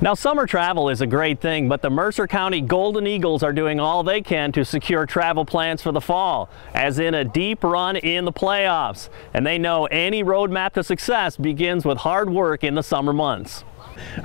Now, summer travel is a great thing, but the Mercer County Golden Eagles are doing all they can to secure travel plans for the fall, as in a deep run in the playoffs. And they know any roadmap to success begins with hard work in the summer months.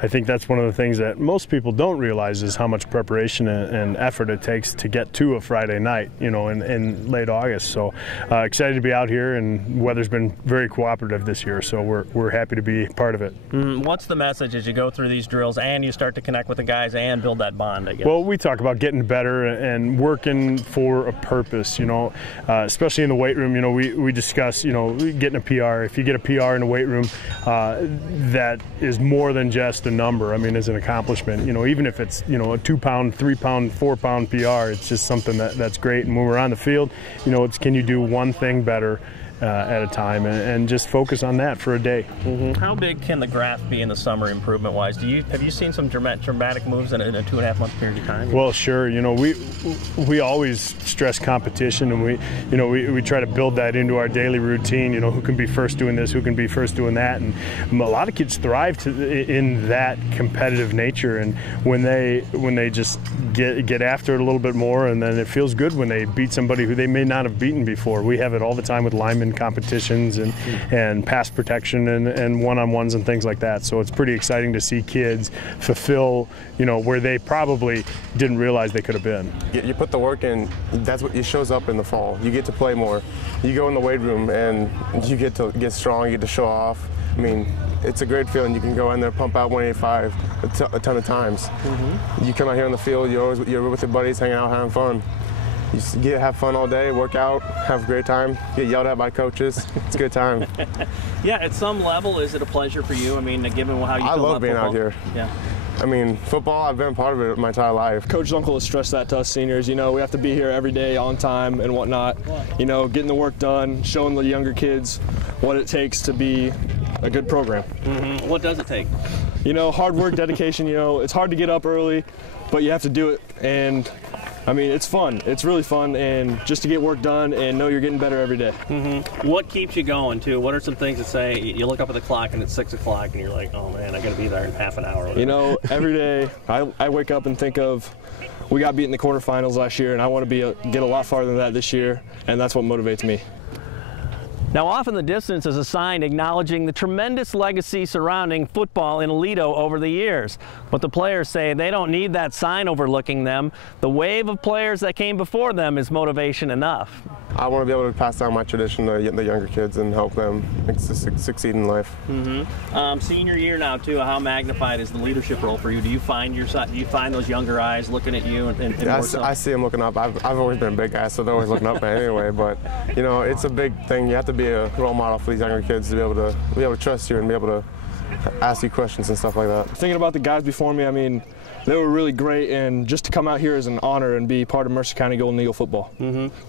I think that's one of the things that most people don't realize is how much preparation and effort it takes to get to a Friday night, you know, in late August. So excited to be out here, and weather's been very cooperative this year, so we're happy to be part of it. What's the message as you go through these drills and you start to connect with the guys and build that bond, I guess? Well, we talk about getting better and working for a purpose, you know, especially in the weight room. You know, we discuss, you know, getting a PR. If you get a PR in the weight room, that is more than just a number. I mean, it's an accomplishment. You know, even if it's, you know, a 2-pound, 3-pound, 4-pound PR, it's just something that's great. And when we're on the field, you know, it's can you do one thing better at a time, and just focus on that for a day. How big can the graph be in the summer improvement-wise? Have you seen some dramatic moves in a 2.5-month period of time? Well, sure. You know, we always stress competition, and we try to build that into our daily routine. You know, who can be first doing this, who can be first doing that, and a lot of kids thrive in that competitive nature. And when they just get after it a little bit more, and then it feels good when they beat somebody who they may not have beaten before. We have it all the time with linemen competitions and pass protection and one-on-ones and things like that. So it's pretty exciting to see kids fulfill, you know, where they probably didn't realize they could have been. You put the work in, that's what it shows up in the fall. You get to play more. You go in the weight room and you get to get strong, you get to show off. I mean, it's a great feeling. You can go in there, pump out 185 a ton of times. You come out here on the field, you're with your buddies, hanging out, having fun. You have fun all day, work out, have a great time, get yelled at by coaches. It's a good time. Yeah, at some level, is it a pleasure for you? I mean, given how you feel about football? I love being out here. Yeah. I mean, football, I've been part of it my entire life. Coach Zunkel has stressed that to us seniors. You know, we have to be here every day on time and whatnot. You know, getting the work done, showing the younger kids what it takes to be a good program. What does it take? You know, hard work, dedication. You know, it's hard to get up early, but you have to do it. And I mean, it's fun. It's really fun, and just to get work done and know you're getting better every day. What keeps you going, too? What are some things that say you look up at the clock and it's 6 o'clock and you're like, oh man, I got to be there in half an hour? You know, every day I wake up and think of, we got beat in the quarterfinals last year, and I want to get a lot farther than that this year, and that's what motivates me. Now, off in the distance is a sign acknowledging the tremendous legacy surrounding football in Aledo over the years. But the players say they don't need that sign overlooking them. The wave of players that came before them is motivation enough. I want to be able to pass down my tradition to the younger kids and help them succeed in life. Senior year now, too, how magnified is the leadership role for you? Do you find those younger eyes looking at you? I see them looking up. I've always been a big guy, so they're always looking up at me anyway. But, you know, it's a big thing. You have to be a role model for these younger kids to be able to trust you and be able to ask you questions and stuff like that. Thinking about the guys before me, I mean, they were really great, and just to come out here is an honor and be part of Mercer County Golden Eagle football.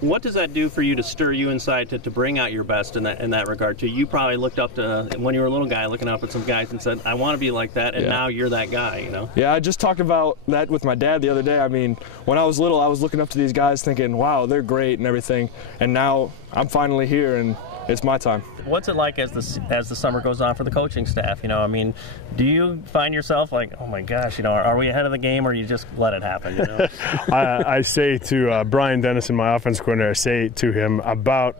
What does that do for you to stir you inside to bring out your best in that regard too? You probably looked up to, when you were a little guy, looking up at some guys and said, I want to be like that, and now you're that guy, you know? Yeah, I just talked about that with my dad the other day. I mean, when I was little, I was looking up to these guys thinking, wow, they're great and everything, and now I'm finally here, and it's my time. What's it like as the summer goes on for the coaching staff? You know, I mean, do you find yourself like, oh my gosh, you know, are we ahead of the game, or you just let it happen? You know? I say to Brian Dennison, my offense coordinator, I say to him about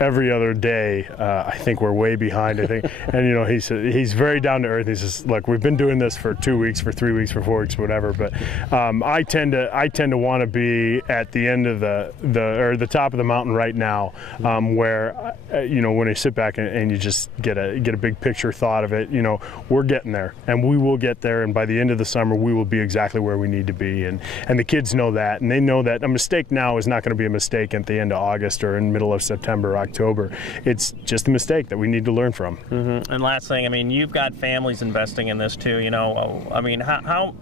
every other day, I think we're way behind. I think, and you know, he's very down to earth. He says, "Look, we've been doing this for 2 weeks, for 3 weeks, for 4 weeks, whatever." But I tend to want to be at the end of the top of the mountain right now, where you know, when I sit back and you just get a big picture thought of it. You know, we're getting there, and we will get there, and by the end of the summer, we will be exactly where we need to be. And the kids know that, and they know that a mistake now is not going to be a mistake at the end of August or in the middle of September. October. It's just a mistake that we need to learn from. And last thing, I mean, you've got families investing in this too. You know, I mean, how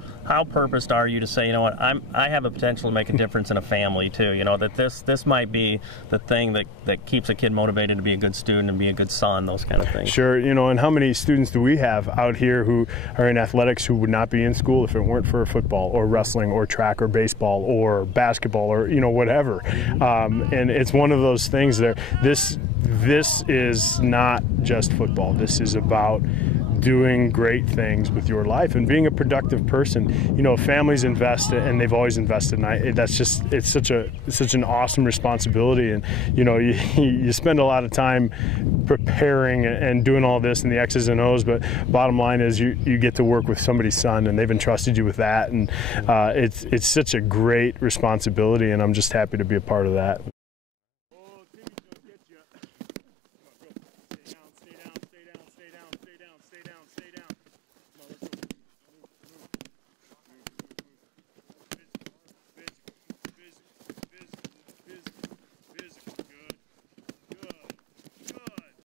purposed are you to say, you know what, I have a potential to make a difference in a family too. You know, that this might be the thing that keeps a kid motivated to be a good student and be a good son, those kind of things. Sure. You know, and how many students do we have out here who are in athletics who would not be in school if it weren't for football or wrestling or track or baseball or basketball or, you know, whatever. And it's one of those things that this is not just football. This is about doing great things with your life and being a productive person. You know, families invest, and they've always invested, and that's just, it's such an awesome responsibility. And you know, you spend a lot of time preparing and doing all this and the X's and O's, but bottom line is you get to work with somebody's son, and they've entrusted you with that, and it's such a great responsibility, and I'm just happy to be a part of that.